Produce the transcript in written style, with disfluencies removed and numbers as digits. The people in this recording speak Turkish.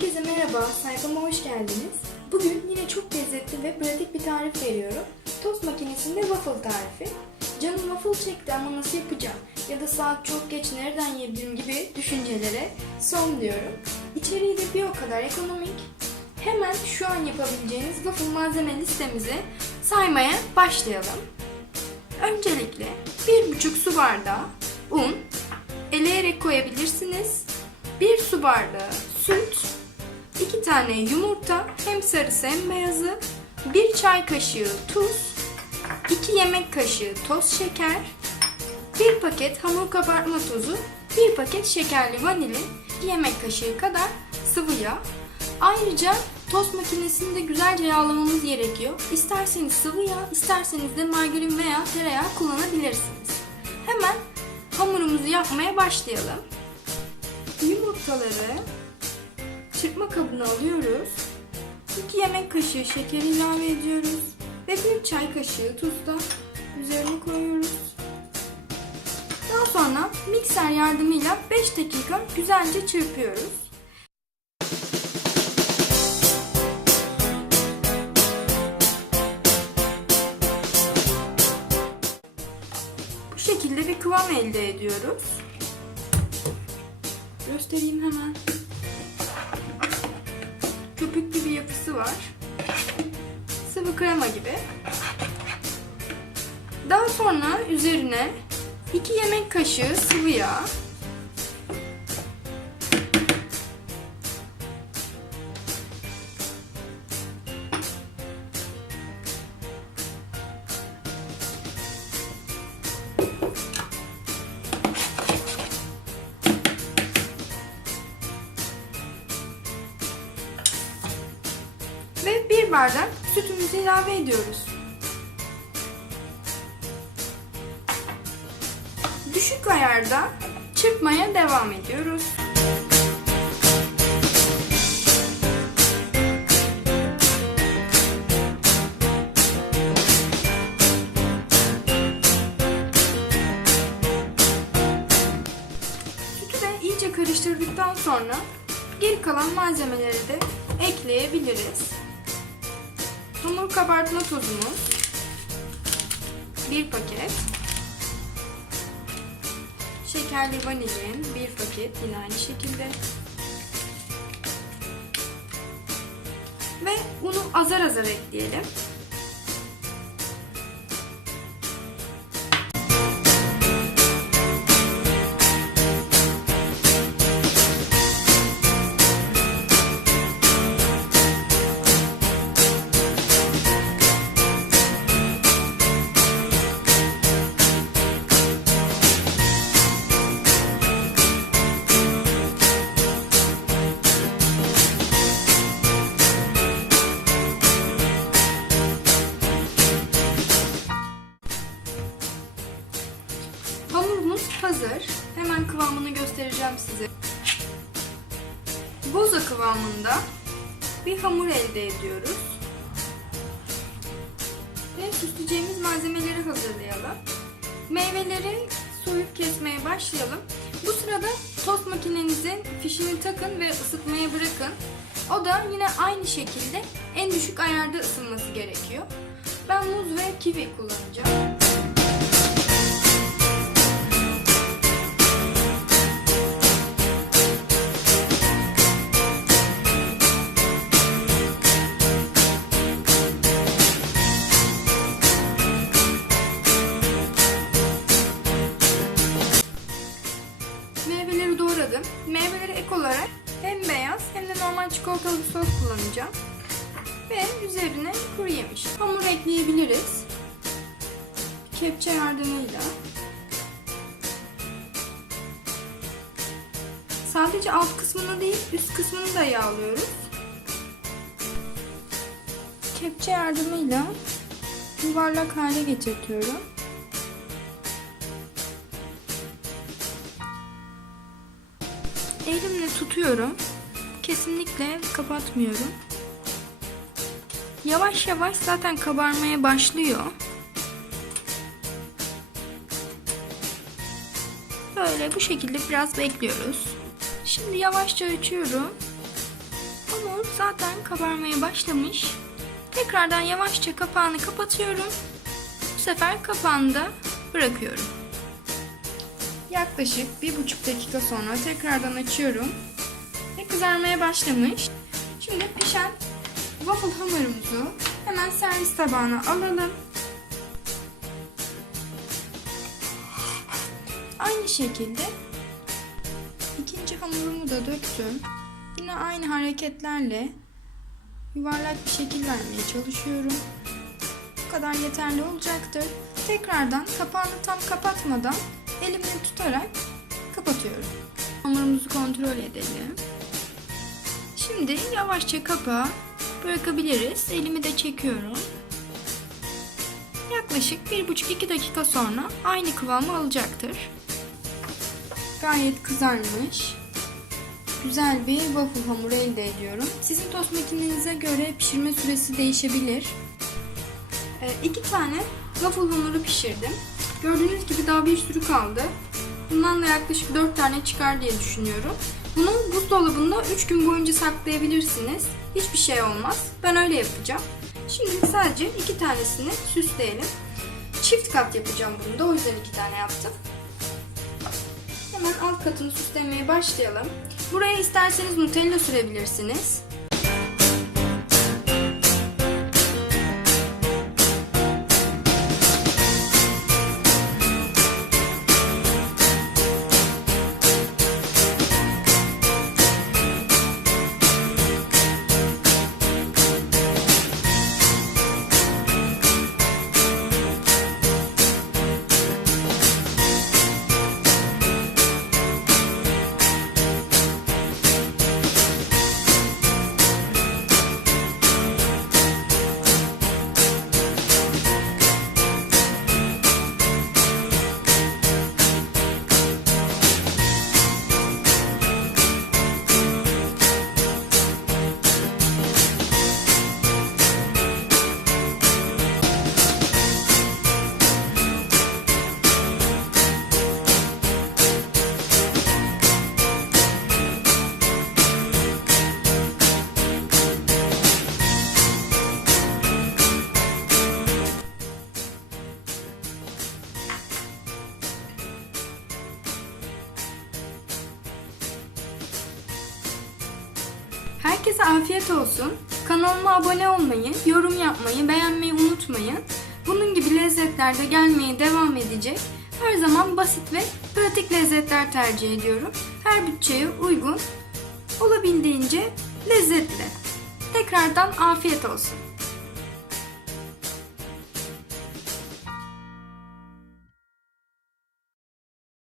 Herkese merhaba, sayfama hoş geldiniz. Bugün yine çok lezzetli ve pratik bir tarif veriyorum. Tost makinesinde waffle tarifi. Canım waffle çekti ama nasıl yapacağım ya da saat çok geç nereden yiyebilirim gibi düşüncelere son diyorum. İçeriği de bir o kadar ekonomik. Hemen şu an yapabileceğiniz waffle malzeme listemizi saymaya başlayalım. Öncelikle 1,5 su bardağı un, eleyerek koyabilirsiniz. 1 su bardağı süt, 2 tane yumurta, hem sarısı hem beyazı, 1 çay kaşığı tuz, 2 yemek kaşığı toz şeker, 1 paket hamur kabartma tozu, 1 paket şekerli vanilin, 2 yemek kaşığı kadar sıvı yağ. Ayrıca tost makinesini de güzelce yağlamamız gerekiyor. İsterseniz sıvı yağ, isterseniz de margarin veya tereyağı kullanabilirsiniz. Hemen hamurumuzu yapmaya başlayalım. Yumurtaları çırpma kabına alıyoruz. 2 yemek kaşığı şeker ilave ediyoruz. Ve 1 çay kaşığı tuz da üzerine koyuyoruz. Daha sonra mikser yardımıyla 5 dakika güzelce çırpıyoruz. Bu şekilde bir kıvam elde ediyoruz. Göstereyim hemen. Köpüklü bir yapısı var. Sıvı krema gibi. Daha sonra üzerine 2 yemek kaşığı sıvı yağ, ve 1 bardak sütümüzü ilave ediyoruz. Düşük ayarda çırpmaya devam ediyoruz. Sütü de iyice karıştırdıktan sonra geri kalan malzemeleri de ekleyebiliriz. Hamur kabartma tozumuz 1 paket, şekerli vanilin 1 paket yine aynı şekilde ve unu azar azar ekleyelim. Hamurumuz hazır. Hemen kıvamını göstereceğim size. Boza kıvamında bir hamur elde ediyoruz. Ve süsleyeceğimiz malzemeleri hazırlayalım. Meyveleri soyup kesmeye başlayalım. Bu sırada tost makinenizin fişini takın ve ısıtmaya bırakın. O da yine aynı şekilde en düşük ayarda ısınması gerekiyor. Ben muz ve kivi kullanacağım. Meyveleri doğradım. Meyveleri ek olarak hem beyaz hem de normal çikolatalı bir sos kullanacağım. Ve üzerine kuru yemiş. Hamur ekleyebiliriz. Kepçe yardımıyla. Sadece alt kısmını değil, üst kısmını da yağlıyoruz. Kepçe yardımıyla yuvarlak hale getirtiyorum. Elimle tutuyorum. Kesinlikle kapatmıyorum. Yavaş yavaş zaten kabarmaya başlıyor. Böyle bu şekilde biraz bekliyoruz. Şimdi yavaşça açıyorum zaten kabarmaya başlamış. Tekrardan yavaşça kapağını kapatıyorum. Bu sefer kapağını da bırakıyorum. Yaklaşık 1,5 dakika sonra tekrardan açıyorum. Ve kızarmaya başlamış. Şimdi pişen waffle hamurumuzu hemen servis tabağına alalım. Aynı şekilde ikinci hamurumu da döktüm. Yine aynı hareketlerle yuvarlak bir şekil vermeye çalışıyorum. Bu kadar yeterli olacaktır. Tekrardan kapağını tam kapatmadan elimle tutarak kapatıyorum. Hamurumuzu kontrol edelim. Şimdi yavaşça kapağı bırakabiliriz. Elimi de çekiyorum. Yaklaşık 1,5-2 dakika sonra aynı kıvamı alacaktır. Gayet kızarmış. Güzel bir waffle hamuru elde ediyorum. Sizin tost makinenize göre pişirme süresi değişebilir. 2 tane waffle hamuru pişirdim. Gördüğünüz gibi daha bir sürü kaldı. Bundan da yaklaşık 4 tane çıkar diye düşünüyorum. Bunu buzdolabında 3 gün boyunca saklayabilirsiniz. Hiçbir şey olmaz. Ben öyle yapacağım. Şimdi sadece 2 tanesini süsleyelim. Çift kat yapacağım bunu da. O yüzden 2 tane yaptım. Hemen alt katını süslemeye başlayalım. Buraya isterseniz Nutella sürebilirsiniz. Herkese afiyet olsun. Kanalıma abone olmayı, yorum yapmayı, beğenmeyi unutmayın. Bunun gibi lezzetler de gelmeye devam edecek. Her zaman basit ve pratik lezzetler tercih ediyorum. Her bütçeye uygun, olabildiğince lezzetli. Tekrardan afiyet olsun.